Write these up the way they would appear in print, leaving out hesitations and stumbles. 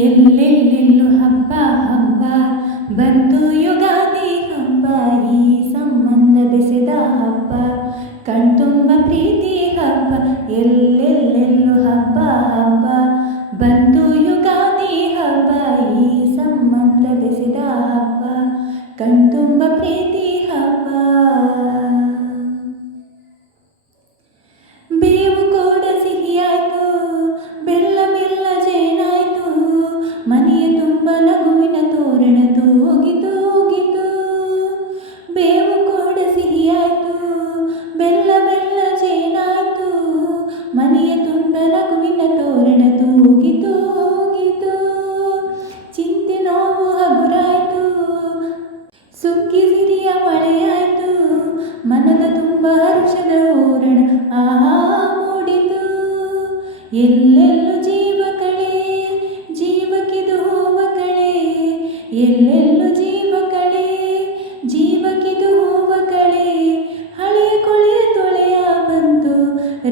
ಎಲ್ಲೆಲ್ಲೆಲ್ಲೂ ಹಬ್ಬ ಹಬ್ಬ ಬಂತು ಯುಗಾದಿ ಹಬ್ಬ, ಈ ಸಂಬಂಧ ಬೆಸೆದ ಹಬ್ಬ, ಕಣ್ತುಂಬ ಪ್ರೀತಿ ಹಬ್ಬ. ಎಲ್ಲೆಲ್ಲೆಲ್ಲೂ ಹಬ್ಬ ಹಬ್ಬ ಬಂತು ಯುಗಾದಿ ಹಬ್ಬ, ಈ ಸಂಬಂಧ ಬೆಸೆದ ಹಬ್ಬ, ಕಣ್ತುಂಬ ಪ್ರೀತಿ ಹಬ್ಬ. ಬೇವು ಕೂಡ ಸಿಹಿಯಾಯ್ತು, ಬೆಲ್ಲ ಮೆಲ್ಲ ಜೇನಾಯ್ತು, ಮನೆಯ ತುಂಬ ನಗುವಿನ ತೋರಣ ತೂಗಿತು. ಬೇವು ಕೂಡ ಸಿಹಿಯಾಯ್ತು, ಬೆಲ್ಲ ಮೆಲ್ಲ ಜೇನಾಯ್ತು, ಮನೆಯ ತುಂಬ ನಗುವಿನ ತೋರಣ ತೂಗಿತು. ಚಿಂತೆ ನೋವು ಹಗುರಾಯ್ತು, ಸುಗ್ಗಿ ಸಿರಿಯ ಮಳೆಯಾಯ್ತು, ಮನದ ತುಂಬ ಹರ್ಷದ ಓರಣ ಆಹಾ ಮೂಡಿತು. ಎಲ್ಲೆಲ್ಲೂ ಜೀವ ಕಳೆ, ಜೀವಕ್ಕಿದು ಹೂವ ಕಳೆ, ಎಲ್ಲೆಲ್ಲೂ ಜೀವ ಕಳೆ, ಜೀವಕ್ಕಿದು ಹೂವ ಕಳೆ. ಹಳೆಯ ಕೊಳೆಯ ತೊಳೆಯ ಬಂತು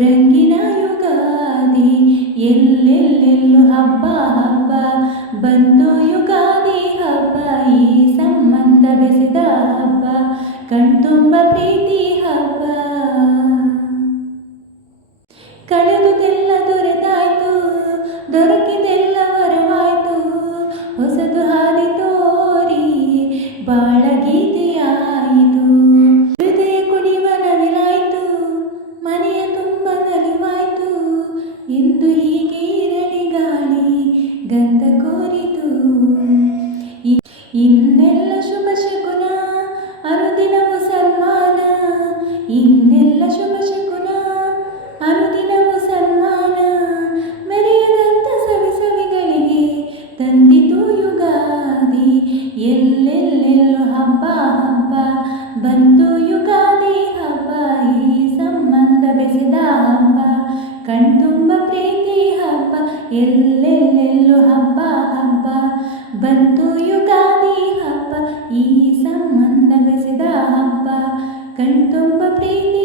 ರಂಗಿನ ಯುಗಾದಿ, ಎಲ್ಲೆಲ್ಲೆಲ್ಲೂ ಹಬ್ಬ ಹಬ್ಬ ಬಂತು ಯುಗಾದಿ ಹಬ್ಬ, ಈ ಸಂಬಂಧ ಬೆಸೆದ ಹಬ್ಬ, ಕಣ್ತುಂಬ ಪ್ರೀತಿ ಹಬ್ಬ. ಕಳೆದುದೆಲ್ಲ ದೊರೆತಾಯ್ತು, ದೊರಕಿದೆಲ್ಲ ವರವಾಯ್ತು, ಹೊಸದು ಹಾದಿ ತೋರಿ ಬಾಳ ಗೀತೆಯಾಯಿತು. ಹೃದಯ ಕುಣಿವ ನವಿಲಾಯ್ತು, ಮನೆಯ ತುಂಬ ನಲಿವಾಯ್ತು, ಇಂದು ಹೀಗೆ ಇರಲಿ ಗಾಳಿ ಗಂಧ ಕೋರಿತು. ಇನ್ನೆಲ್ಲ ಶುಭ ಶಕುನ, ಅನುದಿನವೂ ಸನ್ಮಾನ, ಇನ್ನೆಲ್ಲ ಶುಭ ಶಕುನ, ಅನುದಿನವೂ ಸನ್ಮಾನ, ಮೆರೆಯದಂತ ಸವಿ ಸವಿಗಳಿಗೆ ತಂದಿತು ಯುಗಾದಿ. ಎಲ್ಲೆಲ್ಲೆಲ್ಲೂ ಹಬ್ಬ ಹಬ್ಬ ಬಂತು ಯುಗಾದಿ ಹಬ್ಬ, ಈ ಸಂಬಂಧ ಬೆಸೆದ ಹಬ್ಬ, ಕಣ್ತುಂಬ ಪ್ರೀತಿ ಹಬ್ಬ. ಎಲ್ಲೆಲ್ಲೆಲ್ಲೂ ಹಬ್ಬ ಹಬ್ಬ ಬಂತು ಯುಗಾದಿ ಹಬ್ಬ, ಈ ಸಂಬಂಧ ಬೆಸೆದ ಹಬ್ಬ, ಕಣ್ತುಂಬ ಪ್ರೀತಿ